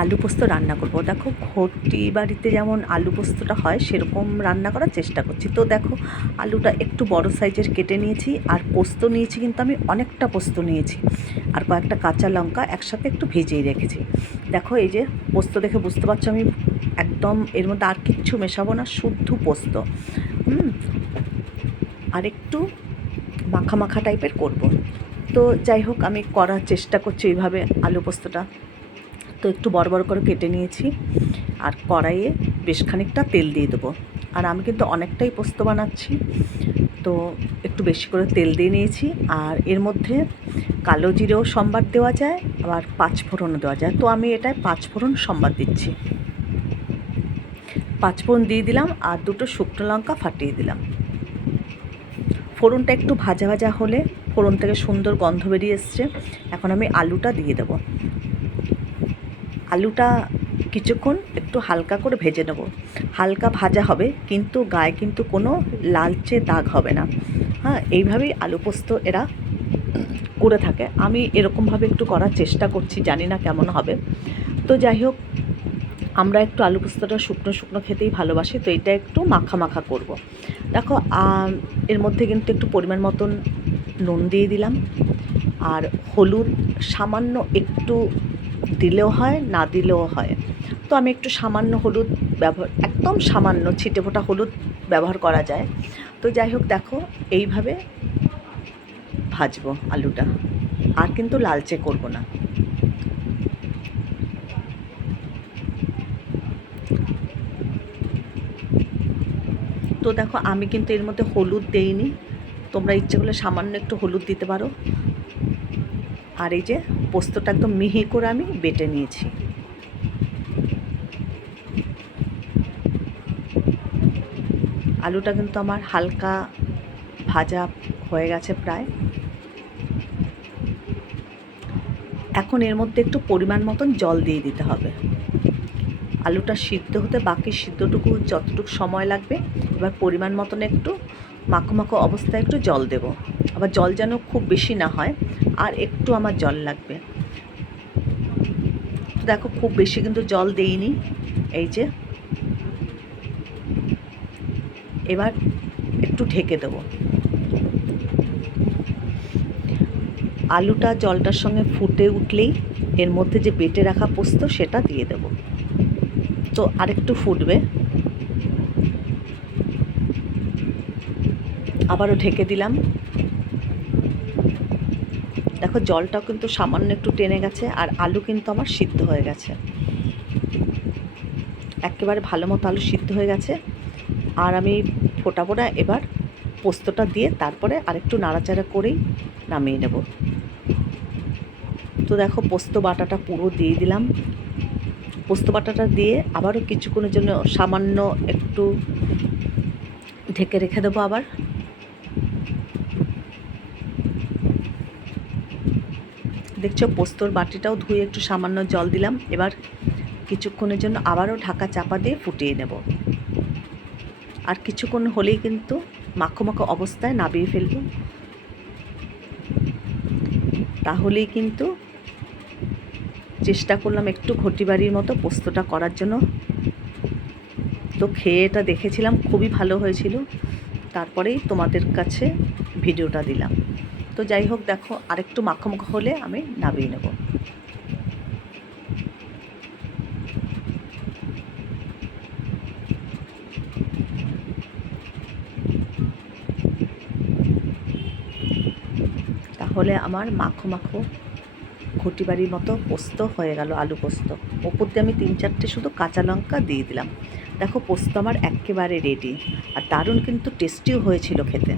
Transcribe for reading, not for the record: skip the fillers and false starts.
আলু পোস্ত রান্না করব। দেখো ঘটি বাড়িতে যেমন আলু পোস্তটা হয় সেরকম রান্না করার চেষ্টা করছি। তো দেখো আলুটা একটু বড় সাইজের কেটে নিয়েছি, আর পোস্ত নিয়েছি কিন্তু আমি অনেকটা পোস্ত নিয়েছি, আর কয়েকটা কাঁচা লঙ্কা একসাথে একটু ভেজেই রেখেছি। দেখো এই যে পোস্ত দেখে বুঝতে পারছো আমি একদম এর মধ্যে আর কিচ্ছু মেশাবো না, শুদ্ধ পোস্ত। আর একটু মাখা মাখা টাইপের করব। তো যাই হোক আমি করার চেষ্টা করছি এইভাবে আলু পোস্তটা। তো একটু বড় বড় করে কেটে নিয়েছি, আর কড়াইয়ে বেশ খানিকটা তেল দিয়ে দেবো। আর আমি কিন্তু অনেকটাই পোস্ত বানাচ্ছি, তো একটু বেশি করে তেল দিয়ে নিয়েছি। আর এর মধ্যে কালো জিরেও সম্বাদ দেওয়া যায়, আবার পাঁচফোড়নও দেওয়া যায়। তো আমি এটায় পাঁচফোড়ন সম্বাদ দিচ্ছি। পাঁচফোড়ন দিয়ে দিলাম, আর দুটো শুকনো লঙ্কা ফাটিয়ে দিলাম। ফোড়নটা একটু ভাজা ভাজা হলে ফোড়ন থেকে সুন্দর গন্ধ বেরিয়ে এসছে। এখন আমি আলুটা দিয়ে দেবো। আলুটা কিছুক্ষণ একটু হালকা করে ভেজে নেব। হালকা ভাজা হবে, কিন্তু গায়ে কিন্তু কোনো লালচে দাগ হবে না। হ্যাঁ, এইভাবেই আলু পোস্ত এরা করে থাকে। আমি এরকমভাবে একটু করার চেষ্টা করছি, জানি না কেমন হবে। তো যাই হোক, আমরা একটু আলু পোস্তটা শুকনো শুকনো খেতেই ভালোবাসি, তো এটা একটু মাখা মাখা করব। দেখো এর মধ্যে কিন্তু একটু পরিমাণ মতন নুন দিয়ে দিলাম, আর হলুদ সামান্য একটু দিলেও হয়, না দিলেও হয়। তো আমি একটু সামান্য হলুদ ব্যবহার, একদম সামান্য ছিটেফোঁটা হলুদ ব্যবহার করা যায়। তো যাই হোক, দেখো এইভাবে ভাজবো আলুটা, আর কিন্তু লালচে করব না। তো দেখো আমি কিন্তু এর মধ্যে হলুদ দেইনি, তোমরা ইচ্ছে করলে সামান্য একটু হলুদ দিতে পারো। আর এই যে পোস্তটা একদম মিহি করে আমি বেটে নিয়েছি। আলুটা কিন্তু আমার হালকা ভাজা হয়ে গেছে প্রায়। এখন এর মধ্যে একটু পরিমাণ মতন জল দিয়ে দিতে হবে। আলুটা সিদ্ধ হতে বাকি সিদ্ধটুকু যতটুকু সময় লাগবে, এবার পরিমাণ মতন একটু মাখো মাখো অবস্থায় একটু জল দেব। আবার জল যেন খুব বেশি না হয়, আর একটু আমার জল লাগবে। দেখো খুব বেশি কিন্তু জল দেইনি। এই যে এবার একটু ঢেকে দেবো। আলুটা জলটার সঙ্গে ফুটে উঠলেই এর মধ্যে যে বেটে রাখা পোস্ত সেটা দিয়ে দেব। তো আরেকটু ফুটবে, আবারও ঢেকে দিলাম। দেখো জলটাও কিন্তু সামান্য একটু টেনে গেছে, আর আলু কিন্তু আমার সিদ্ধ হয়ে গেছে, একেবারে ভালো মতো আলু সিদ্ধ হয়ে গেছে। আর আমি ফোটাবো না, এবার পোস্তটা দিয়ে তারপরে আরেকটু নাড়াচাড়া করেই নামিয়ে নেব। তো দেখো পোস্ত বাটাটা পুরো দিয়ে দিলাম। পোস্ত বাটাটা দিয়ে আবারও কিছুক্ষণের জন্য সামান্য একটু ঢেকে রেখে দেবো। আবার দেখছো পোস্তর বাটিটাও ধুয়ে একটু সামান্য জল দিলাম। এবার কিছুক্ষণের জন্য আবারও ঢাকা চাপা দিয়ে ফুটিয়ে নেব। আর কিছুক্ষণ হলেই কিন্তু মাখো মাখো অবস্থায় নামিয়ে ফেলব, তাহলেই কিন্তু চেষ্টা করলাম একটু ঘটি বাড়ির মতো পোস্তটা করার জন্য। তো খেয়ে এটা দেখেছিলাম, খুবই ভালো হয়েছিল, তারপরেই তোমাদের কাছে ভিডিওটা দিলাম। তো যাই হোক, দেখো আরেকটু মাখো মাখো হলে আমি নামিয়ে নেব। তাহলে আমার মাখো মাখো ঘটি বাড়ির মতো পোস্ত হয়ে গেল, আলু পোস্ত। ওপর দিয়ে আমি 3-4টে শুধু কাঁচা লঙ্কা দিয়ে দিলাম। দেখো পোস্ত আমার একেবারে রেডি, আর দারুণ কিন্তু টেস্টিও হয়েছিল খেতে।